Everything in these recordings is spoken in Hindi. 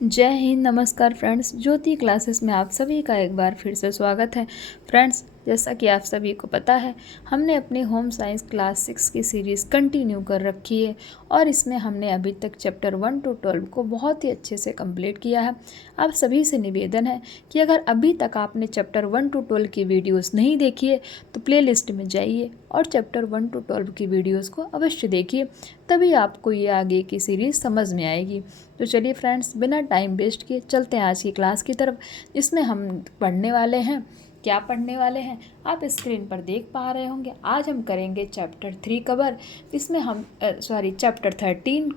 जय हिंद। नमस्कार फ्रेंड्स, ज्योति क्लासेस में आप सभी का एक बार फिर से स्वागत है। फ्रेंड्स, जैसा कि आप सभी को पता है, हमने अपनी होम साइंस क्लास 6 की सीरीज़ कंटिन्यू कर रखी है और इसमें हमने अभी तक चैप्टर 1 to 12 को बहुत ही अच्छे से कंप्लीट किया है। आप सभी से निवेदन है कि अगर अभी तक आपने चैप्टर 1 to 12 की वीडियोस नहीं देखी है तो प्लेलिस्ट में जाइए और चैप्टर 1 to 12 की वीडियोस को अवश्य देखिए, तभी आपको ये आगे की सीरीज़ समझ में आएगी। तो चलिए फ्रेंड्स, बिना टाइम वेस्ट किए चलते हैं आज की क्लास की तरफ, जिसमें हम पढ़ने वाले हैं। क्या पढ़ने वाले हैं आप स्क्रीन पर देख पा रहे होंगे। आज हम करेंगे चैप्टर 3 कवर। इसमें हम चैप्टर 13।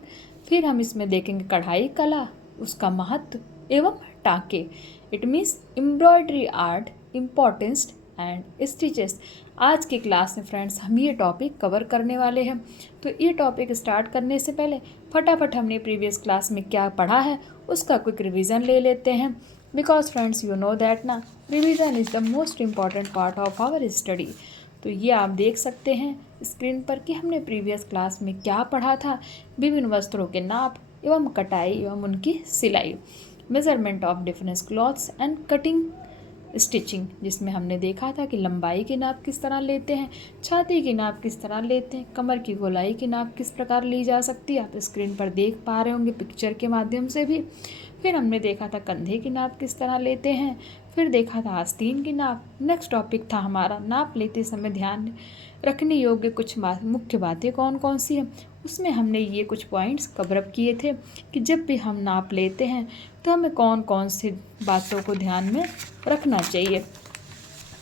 फिर हम इसमें देखेंगे कढ़ाई कला, उसका महत्व एवं टाँके। It means embroidery art, importance and stitches. आज की क्लास में फ्रेंड्स हम ये टॉपिक कवर करने वाले हैं। तो ये टॉपिक स्टार्ट करने से पहले फटाफट हमने प्रीवियस क्लास में क्या पढ़ा है उसका क्विक रिवीजन ले लेते हैं। Because friends you know that ना, revision is the most important part of our study. तो ये आप देख सकते हैं स्क्रीन पर कि हमने प्रीवियस क्लास में क्या पढ़ा था। विभिन्न वस्त्रों के नाप एवं कटाई एवं उनकी सिलाई, measurement of difference clothes and cutting stitching, जिसमें हमने देखा था कि लंबाई की नाप किस तरह लेते हैं, छाती की नाप किस तरह लेते हैं, कमर की गोलाई की नाप किस प्रकार ली जा सकती है। आप स्क्रीन पर देख पा रहे होंगे पिक्चर के माध्यम से भी। फिर हमने देखा था कंधे की नाप किस तरह लेते हैं। फिर देखा था आस्तीन की नाप। नेक्स्ट टॉपिक था हमारा नाप लेते समय ध्यान रखने योग्य कुछ मुख्य बातें कौन कौन सी हैं। उसमें हमने ये कुछ पॉइंट्स कवर अप किए थे कि जब भी हम नाप लेते हैं तो हमें कौन कौन सी बातों को ध्यान में रखना चाहिए।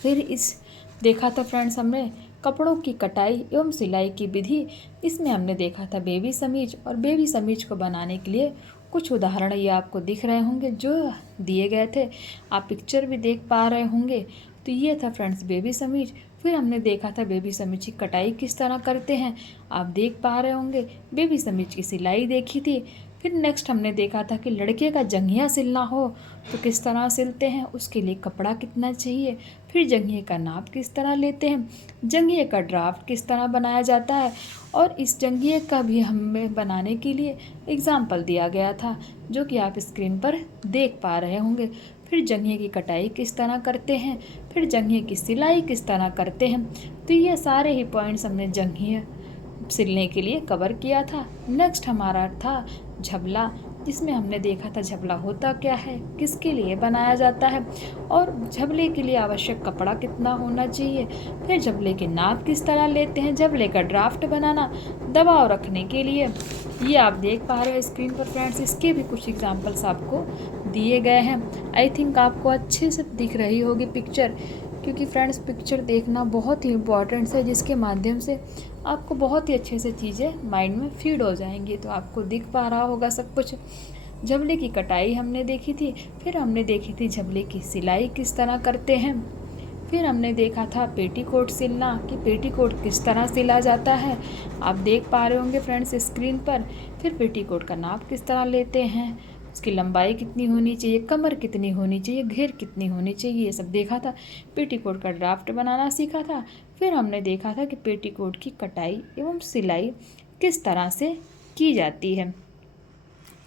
फिर इस देखा था फ्रेंड्स हमने कपड़ों की कटाई एवं सिलाई की विधि। इसमें हमने देखा था बेबी समीज, और बेबी समीज को बनाने के लिए कुछ उदाहरण ये आपको दिख रहे होंगे जो दिए गए थे, आप पिक्चर भी देख पा रहे होंगे। तो ये था फ्रेंड्स बेबी समीज। फिर हमने देखा था बेबी समीज की कटाई किस तरह करते हैं, आप देख पा रहे होंगे। बेबी समीज की सिलाई देखी थी। फिर नेक्स्ट हमने देखा था कि लड़के का जंघिया सिलना हो तो किस तरह सिलते हैं, उसके लिए कपड़ा कितना चाहिए। फिर जंघिए का नाप किस तरह लेते हैं, जंघिए का ड्राफ्ट किस तरह बनाया जाता है, और इस जंघिए का भी हमें बनाने के लिए एग्जाम्पल दिया गया था जो कि आप स्क्रीन पर देख पा रहे होंगे। फिर जंघिए की कटाई किस तरह करते हैं, फिर जंघिए की सिलाई किस तरह करते हैं। तो ये सारे ही पॉइंट्स हमने जंघिए सिलने के लिए कवर किया था। नेक्स्ट हमारा था झबला, जिसमें हमने देखा था झबला होता क्या है, किसके लिए बनाया जाता है, और झबले के लिए आवश्यक कपड़ा कितना होना चाहिए। फिर झबले के नाप किस तरह लेते हैं, झबले का ड्राफ्ट बनाना, दबाव रखने के लिए। ये आप देख पा रहे हो स्क्रीन पर फ्रेंड्स, इसके भी कुछ एग्जाम्पल्स आपको दिए गए हैं। आई थिंक आपको अच्छे से दिख रही होगी पिक्चर, क्योंकि फ्रेंड्स पिक्चर देखना बहुत ही इम्पॉर्टेंट है, जिसके माध्यम से आपको बहुत ही अच्छे से चीज़ें माइंड में फीड हो जाएंगी। तो आपको दिख पा रहा होगा सब कुछ। झबले की कटाई हमने देखी थी। फिर हमने देखी थी झबले की सिलाई किस तरह करते हैं। फिर हमने देखा था पेटीकोट सिलना, कि पेटीकोट किस तरह सिला जाता है, आप देख पा रहे होंगे फ्रेंड्स स्क्रीन पर। फिर पेटीकोट का नाप किस तरह लेते हैं, उसकी लंबाई कितनी होनी चाहिए, कमर कितनी होनी चाहिए, घेर कितनी होनी चाहिए, ये सब देखा था। पेटीकोट का ड्राफ्ट बनाना सीखा था। फिर हमने देखा था कि पेटीकोट की कटाई एवं सिलाई किस तरह से की जाती है।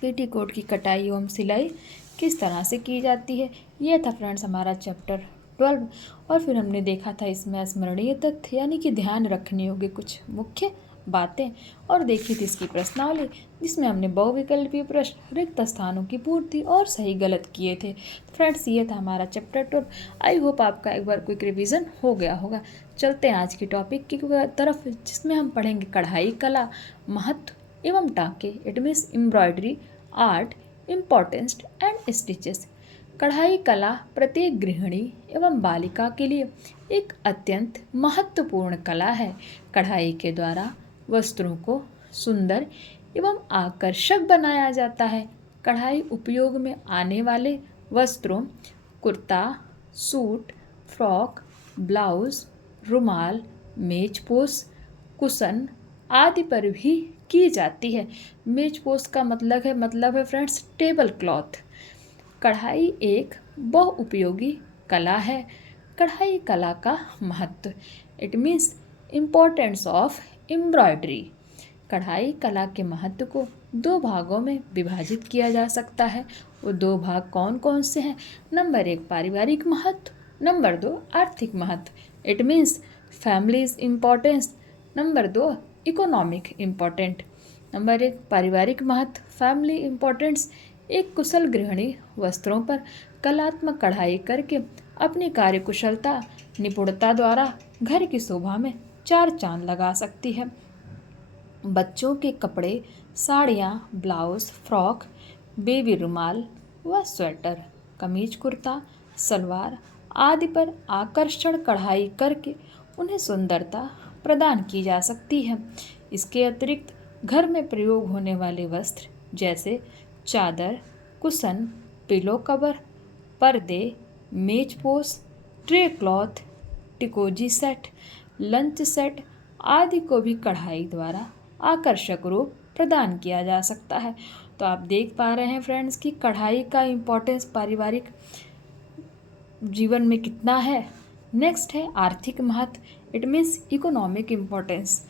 पेटीकोट की कटाई एवं सिलाई किस तरह से की जाती है, ये था फ्रेंड्स हमारा चैप्टर 12। और फिर हमने देखा था इसमें स्मरणीय तथ्य यानी कि ध्यान रखने योग्य कुछ मुख्य बातें, और देखी थी इसकी प्रश्नावली, जिसमें हमने बहुविकल्पीय प्रश्न, रिक्त स्थानों की पूर्ति और सही गलत किए थे। फ्रेंड्स ये था हमारा चैप्टर 12। आई होप आपका एक बार क्विक रिवीजन हो गया होगा। चलते हैं आज की टॉपिक की तरफ, जिसमें हम पढ़ेंगे कढ़ाई कला, महत्व एवं टाँके। It means embroidery art, importance and stitches. कढ़ाई कला प्रत्येक गृहिणी एवं बालिका के लिए एक अत्यंत महत्वपूर्ण कला है। कढ़ाई के द्वारा वस्त्रों को सुंदर एवं आकर्षक बनाया जाता है। कढ़ाई उपयोग में आने वाले वस्त्रों, कुर्ता, सूट, फ्रॉक, ब्लाउज, रुमाल, मेजपोश, कुशन आदि पर भी की जाती है। मेजपोश का मतलब है फ्रेंड्स टेबल क्लॉथ। कढ़ाई एक बहुउपयोगी कला है। कढ़ाई कला का महत्व, it means importance of embroidery. कढ़ाई कला के महत्व को दो भागों में विभाजित किया जा सकता है। वो दो भाग कौन कौन से हैं? नंबर 1 पारिवारिक महत्व, नंबर 2 आर्थिक महत्व। It means families importance. Number 2 economic important. Number 1 पारिवारिक महत्व फैमिली इम्पोर्टेंस। एक कुशल गृहिणी वस्त्रों पर कलात्मक कढ़ाई करके अपनी कार्यकुशलता निपुणता द्वारा घर की शोभा में चार चांद लगा सकती है। बच्चों के कपड़े, साड़ियाँ, ब्लाउज, फ्रॉक, बेबी रुमाल व स्वेटर, कमीज, कुर्ता, सलवार आदि पर आकर्षण कढ़ाई करके उन्हें सुंदरता प्रदान की जा सकती है। इसके अतिरिक्त घर में प्रयोग होने वाले वस्त्र जैसे चादर, कुशन, पिलो कवर, पर्दे, मेजपोश, tray cloth, tea cosy set, lunch set आदि को भी कढ़ाई द्वारा आकर्षक रूप प्रदान किया जा सकता है। तो आप देख पा रहे हैं फ्रेंड्स कि कढ़ाई का इम्पोर्टेंस पारिवारिक जीवन में कितना है। नेक्स्ट है आर्थिक महत्व, इट मीन्स इकोनॉमिक इम्पोर्टेंस।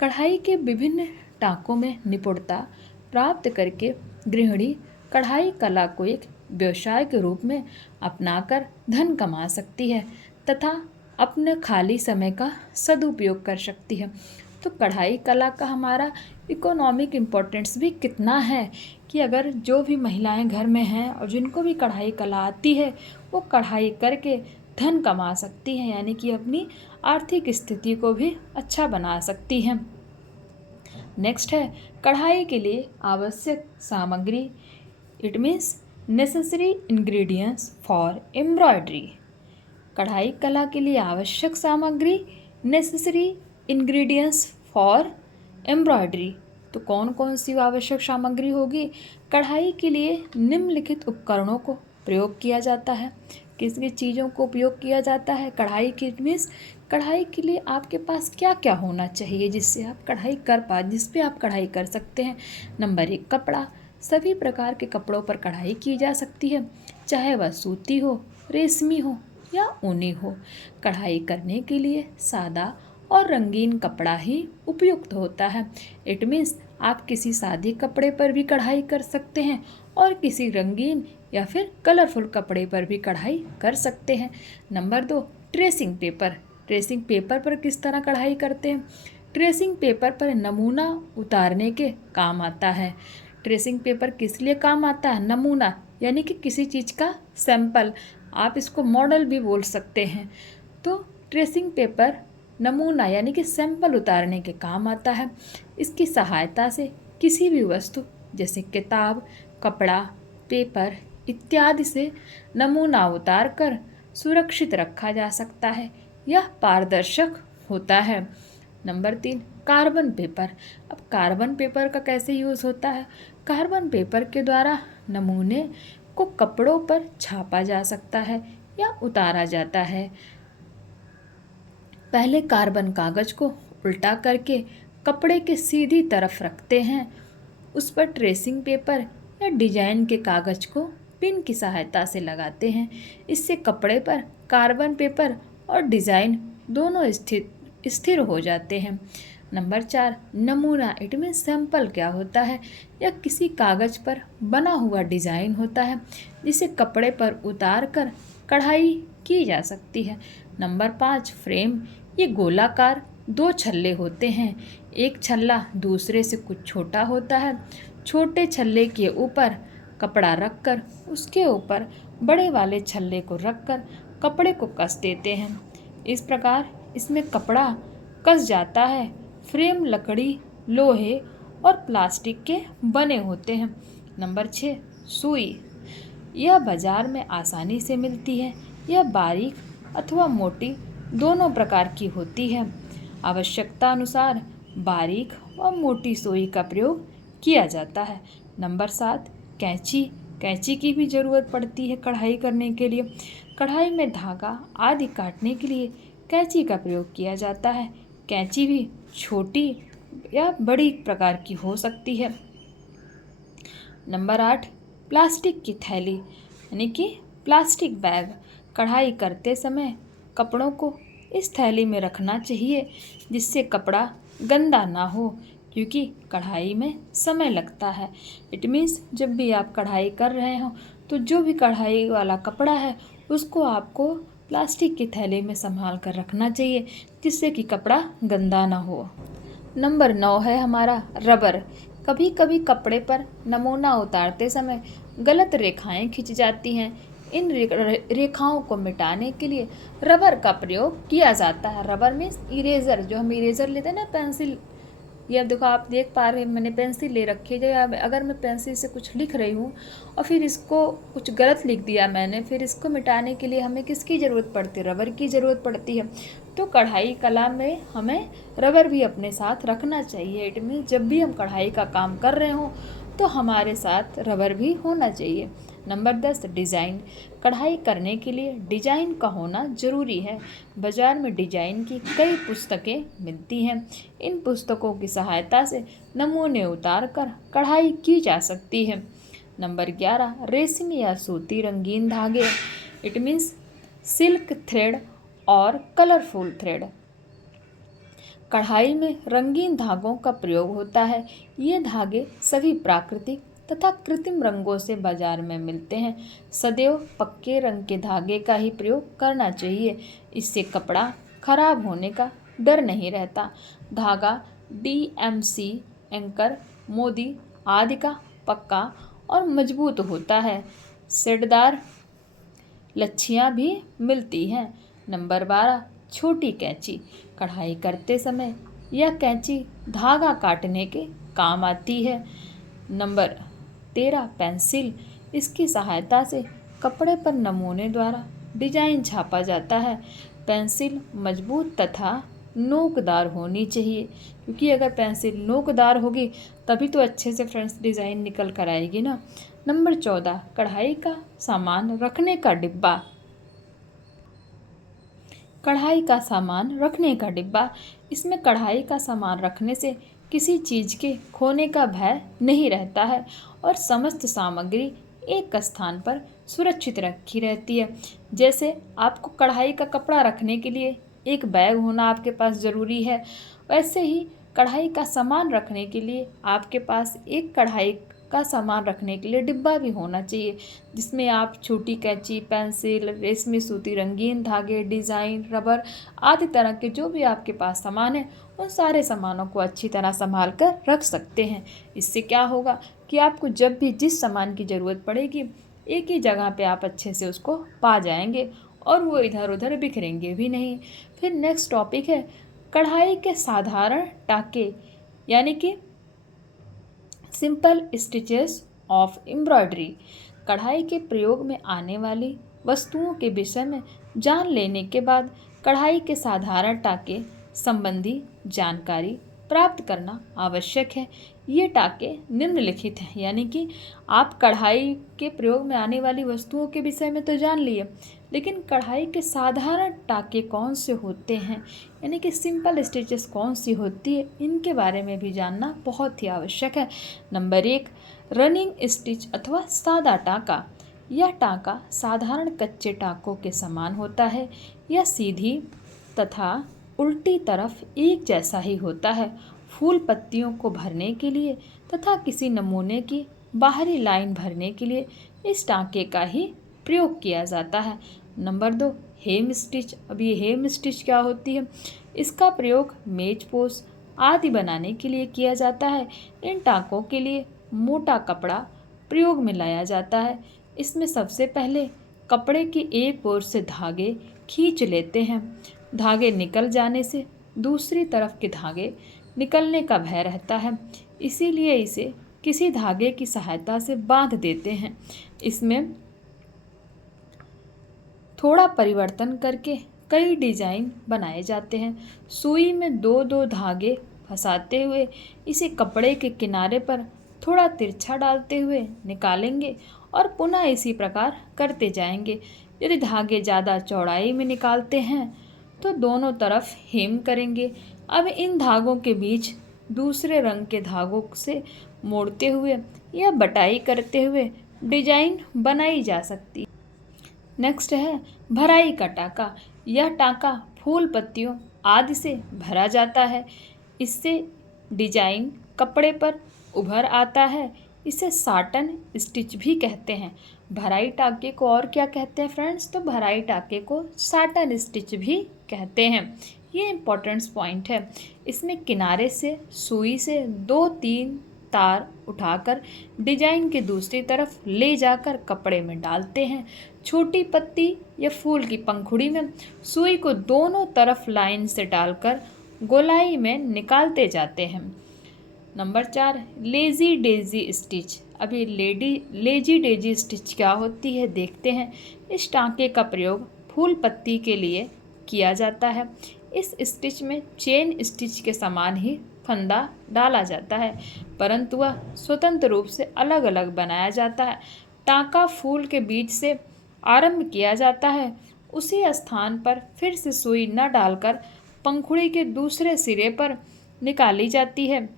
कढ़ाई के विभिन्न टाँकों में निपुणता प्राप्त करके गृहिणी कढ़ाई कला को एक व्यवसाय के रूप में अपनाकर धन कमा सकती है तथा अपने खाली समय का सदुपयोग कर सकती है। तो कढ़ाई कला का हमारा इकोनॉमिक इम्पोर्टेंस भी कितना है कि अगर जो भी महिलाएं घर में हैं और जिनको भी कढ़ाई कला आती है वो कढ़ाई करके धन कमा सकती हैं, यानी कि अपनी आर्थिक स्थिति को भी अच्छा बना सकती हैं। नेक्स्ट है कढ़ाई के लिए आवश्यक सामग्री, it means necessary ingredients for embroidery. कढ़ाई कला के लिए आवश्यक सामग्री, नेसेसरी इंग्रेडिएंट्स फॉर एम्ब्रॉयडरी। तो कौन कौन सी आवश्यक सामग्री होगी? कढ़ाई के लिए निम्नलिखित उपकरणों को प्रयोग किया जाता है। किस किस चीज़ों को उपयोग किया जाता है कढ़ाई की? मीन्स कढ़ाई के लिए आपके पास क्या क्या होना चाहिए जिससे आप कढ़ाई कर पाए, जिस पे आप कढ़ाई कर सकते हैं। नंबर 1 कपड़ा। सभी प्रकार के कपड़ों पर कढ़ाई की जा सकती है, चाहे वह सूती हो, रेशमी हो या ऊनी हो। कढ़ाई करने के लिए सादा और रंगीन कपड़ा ही उपयुक्त होता है। इट मीन्स आप किसी सादे कपड़े पर भी कढ़ाई कर सकते हैं और किसी रंगीन या फिर कलरफुल कपड़े पर भी कढ़ाई कर सकते हैं। Number 2 tracing paper. Tracing paper पर किस तरह कढ़ाई करते हैं? ट्रेसिंग पेपर पर नमूना उतारने के काम आता है। ट्रेसिंग पेपर किस लिए काम आता है? नमूना यानी कि किसी चीज़ का सैंपल, आप इसको मॉडल भी बोल सकते हैं। तो ट्रेसिंग पेपर नमूना यानी कि सैंपल उतारने के काम आता है। इसकी सहायता से किसी भी वस्तु जैसे किताब, कपड़ा, पेपर इत्यादि से नमूना उतार कर सुरक्षित रखा जा सकता है। यह पारदर्शक होता है। Number 3 carbon paper. अब कार्बन पेपर का कैसे यूज़ होता है? कार्बन पेपर के द्वारा नमूने को कपड़ों पर छापा जा सकता है या उतारा जाता है। पहले कार्बन कागज को उल्टा करके कपड़े के सीधी तरफ रखते हैं, उस पर ट्रेसिंग पेपर या डिजाइन के कागज को पिन की सहायता से लगाते हैं। इससे कपड़े पर कार्बन पेपर और डिज़ाइन दोनों स्थिर हो जाते हैं। नंबर 4 नमूना, इट मीन सैंपल क्या होता है? यह किसी कागज पर बना हुआ डिज़ाइन होता है जिसे कपड़े पर उतार कर कढ़ाई की जा सकती है। Number 5 frame. ये गोलाकार 2 छल्ले होते हैं। एक छल्ला दूसरे से कुछ छोटा होता है। छोटे छल्ले के ऊपर कपड़ा रखकर उसके ऊपर बड़े वाले छल्ले को रखकर कपड़े को कस देते हैं। इस प्रकार इसमें कपड़ा कस जाता है। फ्रेम लकड़ी, लोहे और प्लास्टिक के बने होते हैं। नंबर 6 सुई। यह बाजार में आसानी से मिलती है। यह बारीक अथवा मोटी दोनों प्रकार की होती है। आवश्यकता अनुसार बारीक और मोटी सुई का प्रयोग किया जाता है। नंबर 7 कैंची। कैंची की भी ज़रूरत पड़ती है कढ़ाई करने के लिए। कढ़ाई में धागा आदि काटने के लिए कैंची का प्रयोग किया जाता है। कैंची भी छोटी या बड़ी प्रकार की हो सकती है। नंबर 8 प्लास्टिक की थैली यानी कि प्लास्टिक बैग। कढ़ाई करते समय कपड़ों को इस थैली में रखना चाहिए जिससे कपड़ा गंदा ना हो, क्योंकि कढ़ाई में समय लगता है। इट मीन्स जब भी आप कढ़ाई कर रहे हो तो जो भी कढ़ाई वाला कपड़ा है उसको आपको प्लास्टिक के थैले में संभाल कर रखना चाहिए, जिससे कि कपड़ा गंदा ना हो। नंबर 9 है हमारा रबर। कभी कभी कपड़े पर नमूना उतारते समय गलत रेखाएं खिंच जाती हैं। इन रेखाओं को मिटाने के लिए रबर का प्रयोग किया जाता है। रबर मीन्स इरेज़र, जो हम इरेज़र लेते हैं ना, पेंसिल। ये अब देखो, आप देख पा रहे हैं मैंने पेंसिल ले रखी है। जब अगर मैं पेंसिल से कुछ लिख रही हूँ और फिर इसको कुछ गलत लिख दिया मैंने, फिर इसको मिटाने के लिए हमें किसकी ज़रूरत पड़ती है? रबर की ज़रूरत पड़ती है। तो कढ़ाई कला में हमें रबर भी अपने साथ रखना चाहिए। इट मीन्स जब भी हम कढ़ाई का काम कर रहे हों तो हमारे साथ रबर भी होना चाहिए। Number 10 design. कढ़ाई करने के लिए डिजाइन का होना ज़रूरी है। बाज़ार में डिजाइन की कई पुस्तकें मिलती हैं। इन पुस्तकों की सहायता से नमूने उतार कर कढ़ाई की जा सकती है। नंबर 11 रेशमी या सूती रंगीन धागे। इट मीन्स सिल्क थ्रेड और कलरफुल थ्रेड। कढ़ाई में रंगीन धागों का प्रयोग होता है। ये धागे सभी प्राकृतिक तथा कृत्रिम रंगों से बाजार में मिलते हैं। सदैव पक्के रंग के धागे का ही प्रयोग करना चाहिए। इससे कपड़ा खराब होने का डर नहीं रहता। धागा DMC, एंकर, मोदी आदि का पक्का और मजबूत होता है। सेटदार लच्छियाँ भी मिलती हैं। नंबर 12 छोटी कैंची। कढ़ाई करते समय यह कैंची धागा काटने के काम आती है। Number 13 pencil. इसकी सहायता से कपड़े पर नमूने द्वारा डिजाइन छापा जाता है। पेंसिल मजबूत तथा नोकदार होनी चाहिए, क्योंकि अगर पेंसिल नोकदार होगी तभी तो अच्छे से फ्रेंड्स डिज़ाइन निकल कर आएगी ना। नंबर 14 कढ़ाई का सामान रखने का डिब्बा। कढ़ाई का सामान रखने का डिब्बा। इसमें कढ़ाई का सामान रखने से किसी चीज़ के खोने का भय नहीं रहता है और समस्त सामग्री एक स्थान पर सुरक्षित रखी रहती है। जैसे आपको कढ़ाई का कपड़ा रखने के लिए एक बैग होना आपके पास ज़रूरी है, वैसे ही कढ़ाई का सामान रखने के लिए आपके पास एक कढ़ाई का सामान रखने के लिए डिब्बा भी होना चाहिए, जिसमें आप छोटी कैंची, पेंसिल, रेशमी सूती रंगीन धागे, डिज़ाइन, रबर आदि तरह के जो भी आपके पास सामान है उन सारे सामानों को अच्छी तरह संभाल कर रख सकते हैं। इससे क्या होगा कि आपको जब भी जिस सामान की ज़रूरत पड़ेगी एक ही जगह पे आप अच्छे से उसको पा जाएंगे और वो इधर उधर बिखरेंगे भी नहीं। फिर नेक्स्ट टॉपिक है कढ़ाई के साधारण टाके, यानी कि सिंपल स्टिचेस ऑफ एम्ब्रॉयडरी। कढ़ाई के प्रयोग में आने वाली वस्तुओं के विषय में जान लेने के बाद कढ़ाई के साधारण टाके संबंधी जानकारी प्राप्त करना आवश्यक है। ये टाके निम्नलिखित हैं, यानी कि आप कढ़ाई के प्रयोग में आने वाली वस्तुओं के विषय में तो जान लिए, लेकिन कढ़ाई के साधारण टाके कौन से होते हैं, यानी कि सिंपल स्टिचेस कौन सी होती है, इनके बारे में भी जानना बहुत ही आवश्यक है। नंबर 1 रनिंग स्टिच अथवा सादा टाका। यह टाका साधारण कच्चे टाकों के समान होता है। यह सीधी तथा उल्टी तरफ एक जैसा ही होता है। फूल पत्तियों को भरने के लिए तथा किसी नमूने की बाहरी लाइन भरने के लिए इस टाँके का ही प्रयोग किया जाता है। नंबर 2 हेम स्टिच। अब ये हेम स्टिच क्या होती है? इसका प्रयोग मेज पोस्ट आदि बनाने के लिए किया जाता है। इन टाँकों के लिए मोटा कपड़ा प्रयोग में लाया जाता है। इसमें सबसे पहले कपड़े की एक ओर से धागे खींच लेते हैं। धागे निकल जाने से दूसरी तरफ के धागे निकलने का भय रहता है, इसीलिए इसे किसी धागे की सहायता से बांध देते हैं। इसमें थोड़ा परिवर्तन करके कई डिजाइन बनाए जाते हैं। सुई में दो दो धागे फंसाते हुए इसे कपड़े के किनारे पर थोड़ा तिरछा डालते हुए निकालेंगे और पुनः इसी प्रकार करते जाएंगे। यदि धागे ज़्यादा चौड़ाई में निकालते हैं तो दोनों तरफ हेम करेंगे। अब इन धागों के बीच दूसरे रंग के धागों से मोड़ते हुए या बटाई करते हुए डिजाइन बनाई जा सकती है। नेक्स्ट है भराई का टाका। यह टाका फूल पत्तियों आदि से भरा जाता है। इससे डिजाइन कपड़े पर उभर आता है, इसे साटन स्टिच भी कहते हैं। भराई टाके को और क्या कहते हैं फ्रेंड्स? तो भराई टाके को साटन स्टिच भी कहते हैं। ये इम्पोर्टेंट पॉइंट है। इसमें किनारे से सुई से 2-3 तार उठाकर डिजाइन के दूसरी तरफ ले जाकर कपड़े में डालते हैं। छोटी पत्ती या फूल की पंखुड़ी में सुई को दोनों तरफ लाइन से डालकर गोलाई में निकालते जाते हैं। Number 4, lazy Daisy stitch. अभी लेजी डेजी स्टिच क्या होती है देखते हैं। इस टाँके का प्रयोग फूल पत्ती के लिए किया जाता है। इस स्टिच में चेन स्टिच के समान ही फंदा डाला जाता है, परंतु वह स्वतंत्र रूप से अलग अलग बनाया जाता है। टाँका फूल के बीच से आरंभ किया जाता है, उसी स्थान पर फिर से सुई न डालकर पंखुड़ी के दूसरे सिरे पर निकाली जाती है।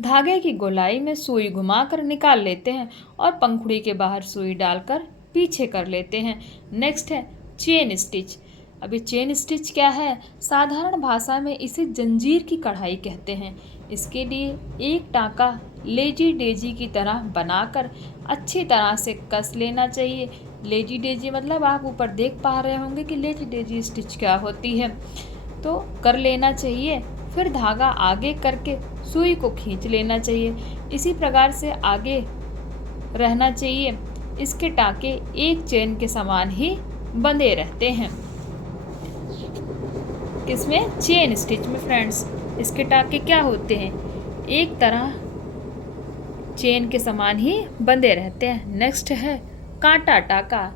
धागे की गोलाई में सुई घुमाकर निकाल लेते हैं और पंखुड़ी के बाहर सुई डालकर पीछे कर लेते हैं। नेक्स्ट है चेन स्टिच। अभी चेन स्टिच क्या है? साधारण भाषा में इसे जंजीर की कढ़ाई कहते हैं। इसके लिए एक टाँका लेजी डेजी की तरह बनाकर अच्छी तरह से कस लेना चाहिए। लेजी डेजी मतलब आप ऊपर देख पा रहे होंगे कि लेजी डेजी स्टिच क्या होती है, तो कर लेना चाहिए। फिर धागा आगे करके सुई को खींच लेना चाहिए। इसी प्रकार से आगे रहना चाहिए। इसके टाँके एक चेन के समान ही बंधे रहते हैं। किसमें? चेन स्टिच में फ्रेंड्स। इसके टाँके क्या होते हैं? एक तरह चेन के समान ही बंधे रहते हैं। नेक्स्ट है कांटा टाँका।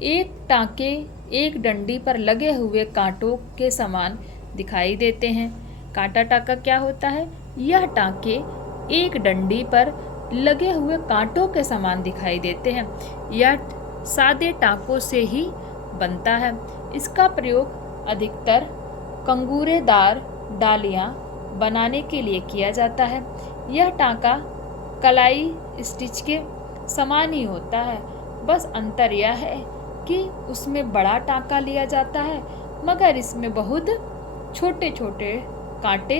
एक टाँके एक डंडी पर लगे हुए कांटों के समान दिखाई देते हैं। कांटा टाँका क्या होता है? यह टाँके एक डंडी पर लगे हुए कांटों के समान दिखाई देते हैं। यह सादे टाँकों से ही बनता है। इसका प्रयोग अधिकतर कंगूरेदार डालियाँ बनाने के लिए किया जाता है। यह टाँका कलाई स्टिच के समान ही होता है, बस अंतर यह है कि उसमें बड़ा टाँका लिया जाता है, मगर इसमें बहुत छोटे छोटे कांटे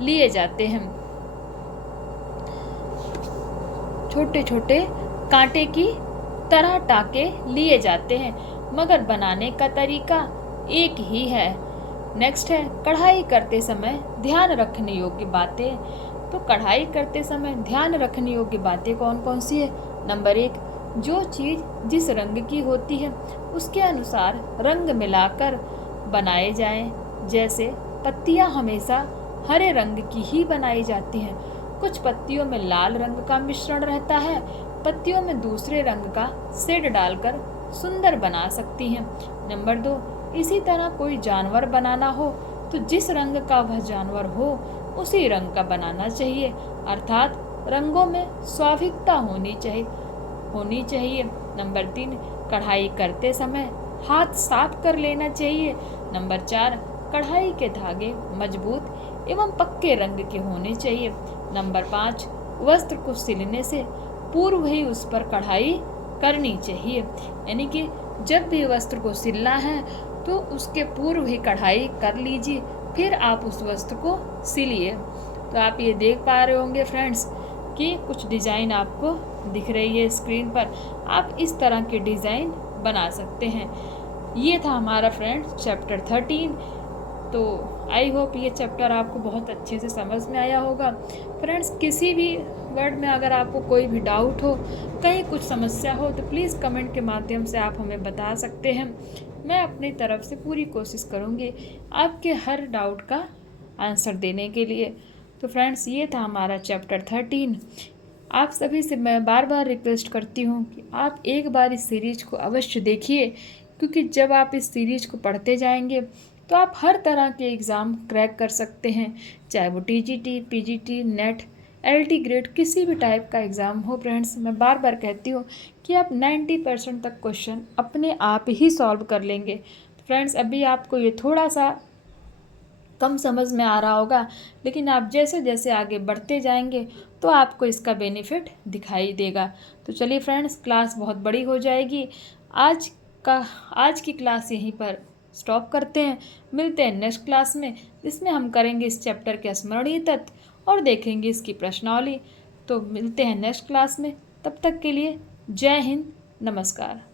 लिए जाते हैं। छोटे छोटे कांटे की तरह टाँके लिए जाते हैं, मगर बनाने का तरीका एक ही है। नेक्स्ट है कढ़ाई करते समय ध्यान रखने योग्य बातें। तो कढ़ाई करते समय ध्यान रखने योग्य बातें कौन कौन सी है? नंबर 1, जो चीज़ जिस रंग की होती है उसके अनुसार रंग मिलाकर बनाए जाएं। जैसे पत्तियां हमेशा हरे रंग की ही बनाई जाती हैं। कुछ पत्तियों में लाल रंग का मिश्रण रहता है, पत्तियों में दूसरे रंग का शेड डालकर सुंदर बना सकती हैं। नंबर 2, इसी तरह कोई जानवर बनाना हो तो जिस रंग का वह जानवर हो उसी रंग का बनाना चाहिए, अर्थात रंगों में स्वाभाविकता होनी चाहिए। नंबर 3, कढ़ाई करते समय हाथ साफ कर लेना चाहिए। नंबर 4, कढ़ाई के धागे मजबूत एवं पक्के रंग के होने चाहिए। नंबर 5, वस्त्र को सिलने से पूर्व ही उस पर कढ़ाई करनी चाहिए, यानी कि जब भी वस्त्र को सिलना है तो उसके पूर्व ही कढ़ाई कर लीजिए, फिर आप उस वस्त्र को सिलिए। तो आप ये देख पा रहे होंगे फ्रेंड्स कि कुछ डिज़ाइन आपको दिख रही है स्क्रीन पर। आप इस तरह के डिज़ाइन बना सकते हैं। ये था हमारा फ्रेंड्स चैप्टर 13। तो आई होप ये चैप्टर आपको बहुत अच्छे से समझ में आया होगा। फ्रेंड्स, किसी भी वर्ड में अगर आपको कोई भी डाउट हो, कहीं कुछ समस्या हो, तो प्लीज़ कमेंट के माध्यम से आप हमें बता सकते हैं। मैं अपनी तरफ से पूरी कोशिश करूँगी आपके हर डाउट का आंसर देने के लिए। तो फ्रेंड्स, ये था हमारा चैप्टर 13। आप सभी से मैं बार बार रिक्वेस्ट करती हूँ कि आप एक बार इस सीरीज को अवश्य देखिए, क्योंकि जब आप इस सीरीज को पढ़ते जाएंगे तो आप हर तरह के एग्ज़ाम क्रैक कर सकते हैं, चाहे वो TGT, PGT, net, LT grade, किसी भी टाइप का एग्ज़ाम हो। फ्रेंड्स, मैं बार बार कहती हूँ कि आप 90% तक क्वेश्चन अपने आप ही सॉल्व कर लेंगे। फ्रेंड्स, अभी आपको ये थोड़ा सा कम समझ में आ रहा होगा, लेकिन आप जैसे जैसे आगे बढ़ते जाएंगे तो आपको इसका बेनिफिट दिखाई देगा। तो चलिए फ्रेंड्स, क्लास बहुत बड़ी हो जाएगी। आज की क्लास यहीं पर स्टॉप करते हैं। मिलते हैं नेक्स्ट क्लास में, जिसमें हम करेंगे इस चैप्टर के स्मरणीय तत्व और देखेंगे इसकी प्रश्नावली। तो मिलते हैं नेक्स्ट क्लास में, तब तक के लिए जय हिंद, नमस्कार।